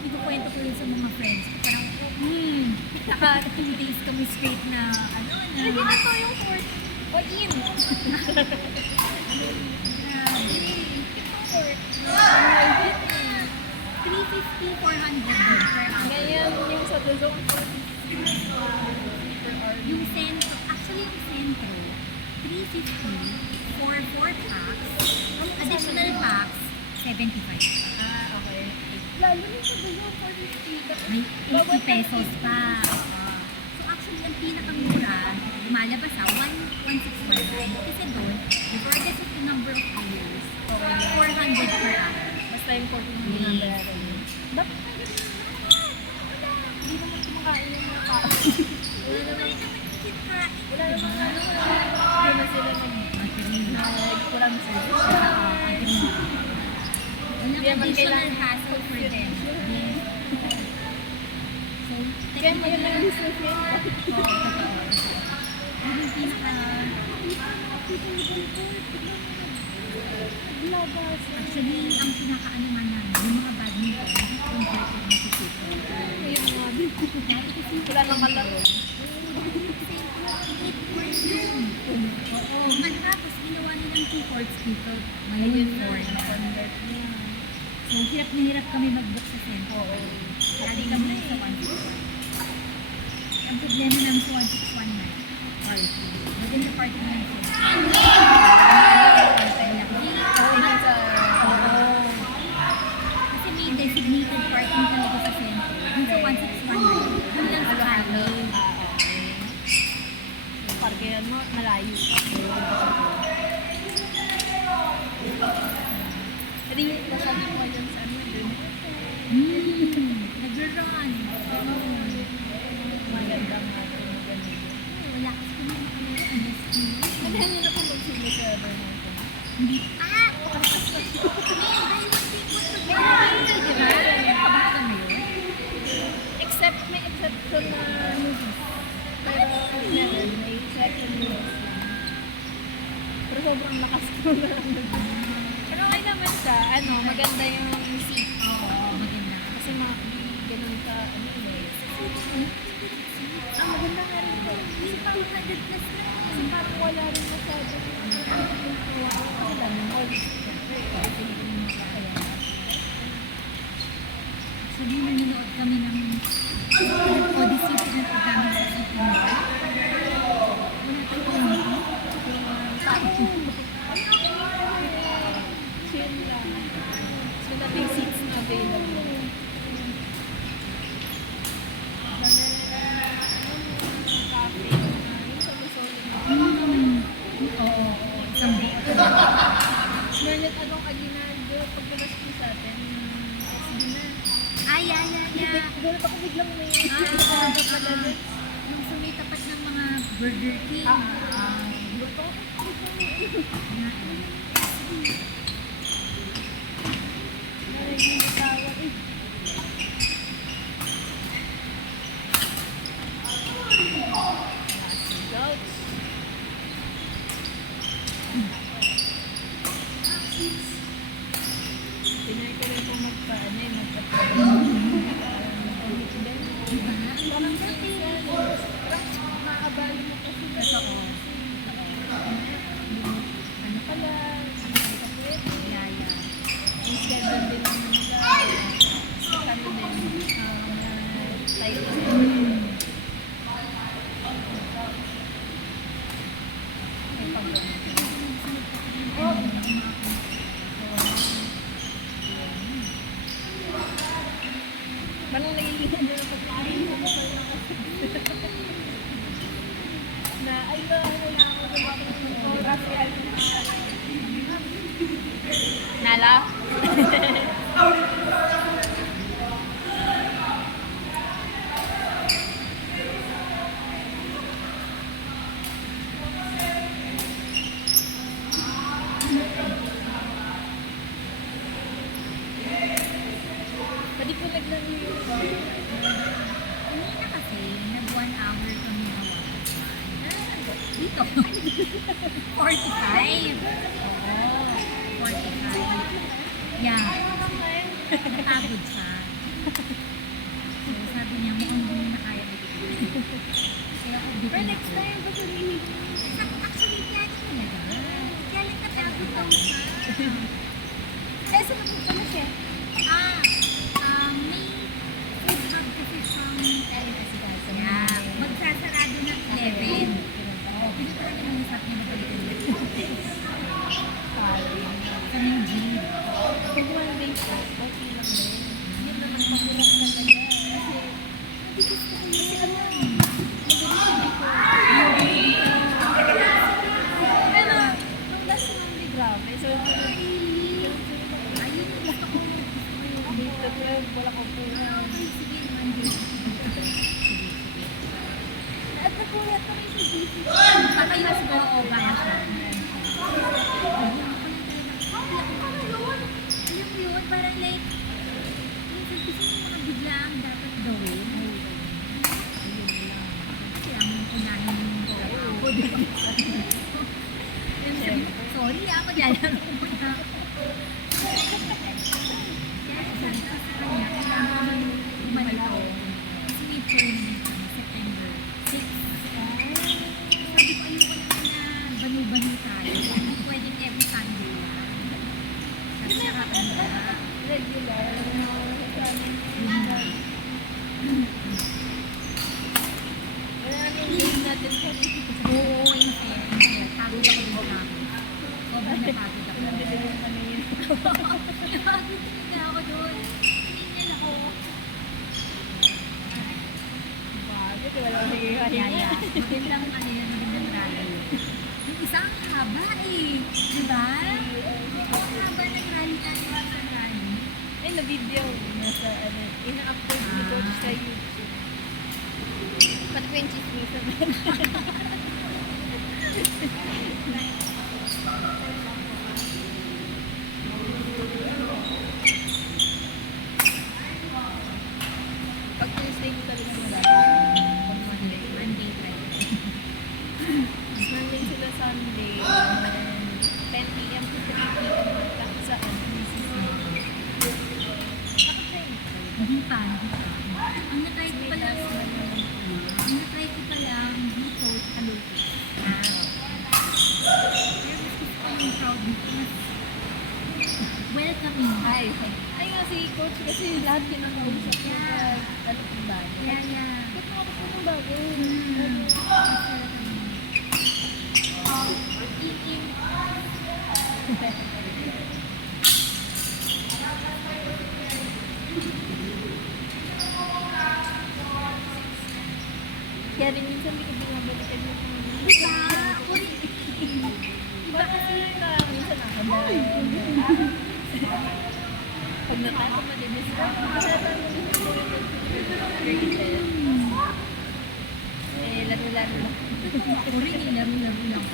Ikukwento ko rin sa mga friends ko. Parang, naka 2 days kami straight na, Hindi na to yung fourth. O in. grabe. 350, 400 per hour. Ngayon, yung sa The Zone 4. Yung centro, actually yung centro, 350 for 4 packs. Additional packs, 75. Okay. Lalo yung sa The Zone 450. May 80 pesos pa. So actually, ang pinakamura, lumalabas 1,619. Kasi doon, regardless of the number of hours, 400 per hour. Basta yung 40 na Yes. binabayaran mo. Bakit na ganun? Hindi naman kumakain yung mga tao. Wala naman kinakain. Wala naman hindi na sila nag-kurang service. Wala Kaya man additional kailangan hassle for them. Yes. So, Kaya mo yun ang business yun. yung pinaka... Actually, ang pinakaano man namin, yung mga badminton, converted na si Chico. Ayun nga din. Wala nang kalaro. Oo, matapos ginawa nilang 2 courts dito. Ngayon 4 na. So, hirap na hirap kami mag-book sa center. Lagi kami lang sa 161. Ang problema namin sa 1619, party. Within the party namin sila. Kasi may designated parking talaga sa center. Dun sa 1619, dun lang sa Cali. Parkeran mo, malayo. Hindi, masabi ko yun sa ano dun. Nag-run. Magandang ating ganun. Wala kasi kami nakalayo. Kailangan nyo na po mag-silo sa Vermont. Hindi. Ah! May buy one take one mag-run. Kabahan mo yun? Except, may exception na movies. Pero, meron, may exception movies. Pero sobrang lakas ko na. Pero okay naman siya, ano, maganda yung seat. Oo, maganda. Kasi mga ganun ka, ano eh. Maganda nga rin ito. Hindi pa 100 plus na. Kasi parang wala rin masyado. Kasi lang, malls. Actually, nanonood kami ng Odyssey pinatid namin sa City Mall. Wala tayong comedy. Chill lang. So, may seats na available. Oo, isang buo. Scarlett Adong Aguinaldo, pagbulas ko sa atin, sige na. Ay, Gulat ako biglang may Yung sa may tapat ng mga Burger King. luto. Nagigitawag eh. Goats. Tinay ko rin po magpa-ano eh, Parang maabali mo kasi Totoo. ano pala, hindi ka pwede. Yaya. Yung schedule din naman nila. Kami din, tayo may Parang nagiging na pagkain sa kapal na kasi. Na, ay ba, ano na ako sa bakit ng oras yan. Nala? Pwede po naglaro yung Kanina kasi, nag 1 hour kami na dito. 45. Oo. 45. Yeah. Napagod siya. So, sabi niya, mukhang hindi na kaya bigyan. Kaya ako Pero bigyan next ako. time, sasabihin ko. Actually, plano talaga. Kaya lang napagod daw siya. Eh, saan napunta na siya? May food hub kasi siyang yeah, magsasarado ng 11. Oo, pili ko rin yung usap niya na balikan ulit. Sa New Jean. Pag 1 day siya, okay lang din. Hindi naman magulang talaga. Kasi ano, pero, nung last Monday, grabe. So, Ayun yung gusto ko. dito, wala ko po. Ay, sige, Monday. At nakulat kami sa GC. Patay na siguro o ba na siya? Alam mo yun, parang like, gusto mo mga biglang dapat gawin. Kaya mo unahin yung trabaho. Sorry maglalaro mo na. Kaya sabi ko sa kanya, kailangan namin umalito. Kasi may tournament kami, September 6. Sabi ko, ayoko naman na banu-banu tayo. Hindi pwedeng every Sunday lang. Kasi nakakanda. Regular. Wala nang game natin kami. Oo, in fairness. Pagod ako din sa akin. Sobrang napagod ako. Nandito naman kami yun. Napagod talaga ako doon. Tingnan ako. Bakit? Wala kang nagkakahinga. Yaya. Magandang ano yan, magandang rally. Yung isang haba eh. Diba? Ang haba ng rally tayo sa rally. Ay, na-video. Nasa, ina-upload ni Coach sa YouTube. Pati ko yung chismis naman. Pag Tuesday ko talaga malaki. Pag Monday. Monday, Friday. Mas nandun sila Sunday. 10 p.m. to 3 p.m. Tapos sa Bakit na yun? Hindi pa, hindi pa. Ang natry ko pa lang, dito, sa Lopez. Pero mas gusto ko yung crowd dito. Mas welcoming. Ay nga si Coach kasi lahat kinakausap niya. Yeah. Ano kung ba? Yeah. Ba't nakapag ng bago? Kaya rin minsan may kabinabalikan mo. Diba? Uy, Iba kasi ka, minsan nakabay. Pag natako madinis ka, laro-laro lang. uri, laro-laro lang.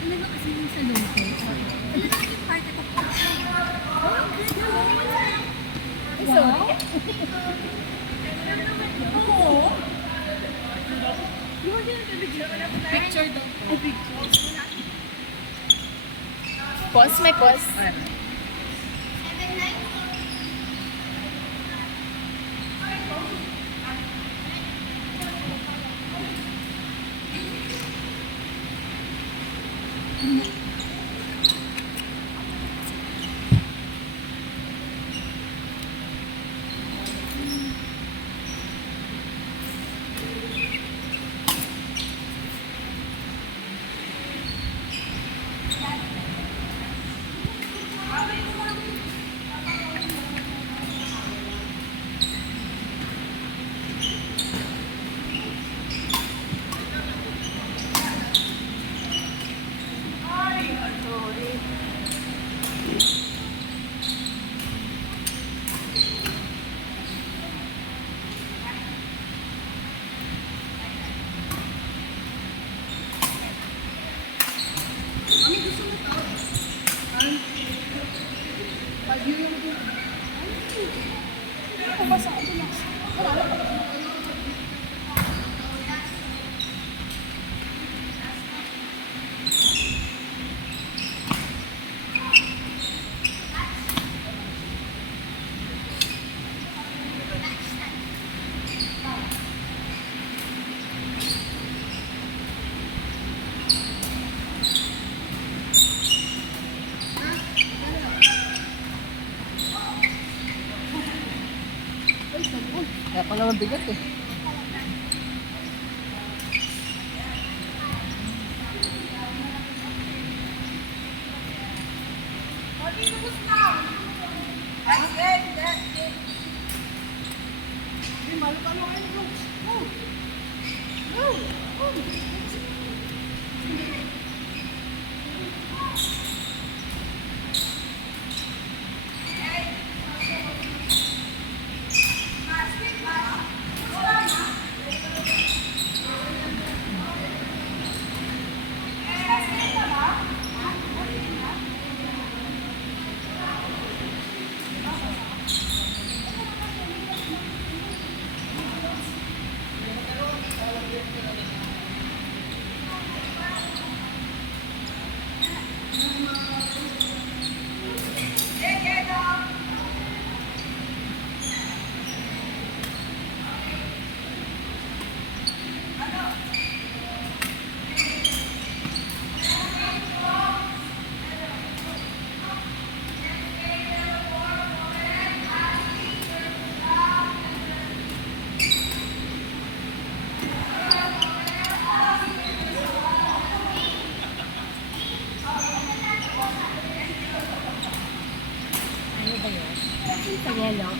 Alam mo kasi yung sa Lopez, alam mo yung part ako po. Oh, good. Ay, sorry. Oo. Picture daw. Ay, picture. Pause? May pause? Kaya pala mabigat eh. Ano ba yun? Sa yellow.